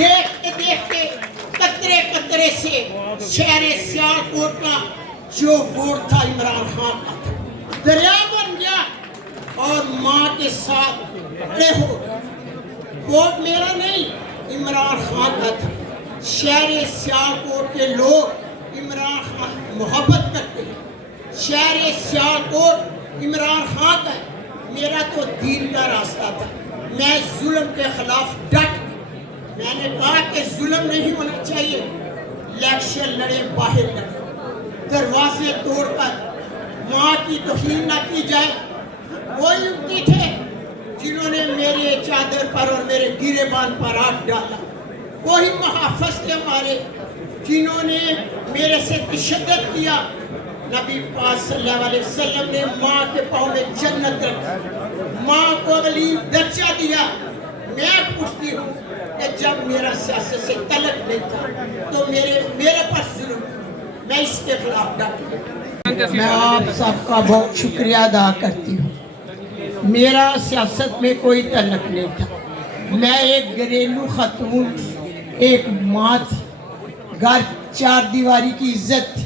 دیکھتے دیکھتے قطرے قطرے سے شہر سیالکوٹ کا جو ووٹ تھا عمران خان کا تھا دریا بن گیا اور ماں کے ساتھ کھڑے ہو گئے. ووٹ میرا نہیں عمران خان کا تھا. شہر سیالکوٹ کے لوگ عمران خان محبت کرتے ہیں. شہر سیالکوٹ عمران خان کا ہے. میرا تو دین کا راستہ تھا. میں ظلم کے خلاف ڈٹ گئی. میں نے کہا کہ ظلم نہیں ہونا چاہیے. الیکشن لڑے باہر لڑے دروازے توڑ کر ماں کی توہین نہ کی جائے. وہی امتی تھے جنہوں نے میرے چادر پر اور میرے گریبان پر ہاتھ ڈالا. وہی محافظ تھے ہمارے جنہوں نے میرے سے تشدد کیا. نبی پاک صلی اللہ علیہ وسلم نے ماں کے پاؤں میں جنت رکھی, ماں کو علی درجہ دیا. میں پوچھتی ہوں کہ جب میرا سیاست سے تعلق نہیں تھا تو میرے پر ظلم, میں اس کے خلاف ڈٹ گئی. میں آپ سب کا بہت شکریہ ادا کرتی ہوں. میرا سیاست میں کوئی تعلق نہیں تھا. میں ایک گھریلو خاتون, ایک ماں تھی. گھر چار دیواری کی عزت تھی.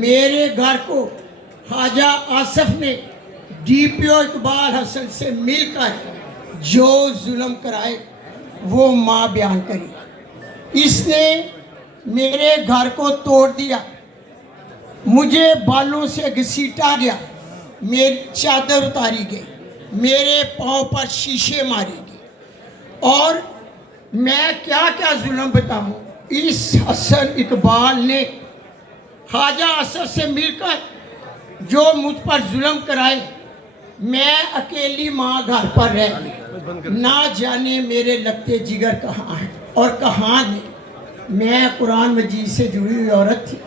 میرے گھر کو خواجہ آصف نے ڈی پی او اقبال حسن سے مل کر جو ظلم کرائے وہ ماں بیان کری. اس نے میرے گھر کو توڑ دیا, مجھے بالوں سے گھسیٹا گیا, میری چادر اتاری گئی, میرے پاؤں پر شیشے مارے گئے. اور میں کیا کیا ظلم بتاؤں. اس حسن اقبال نے خواجہ آصف سے مل کر جو مجھ پر ظلم کرائے, میں اکیلی ماں گھر پر رہ گئی. نہ جانے میرے لگتے جگر کہاں ہیں اور کہاں نہیں. میں قرآن مجید سے جڑی ہوئی عورت تھی.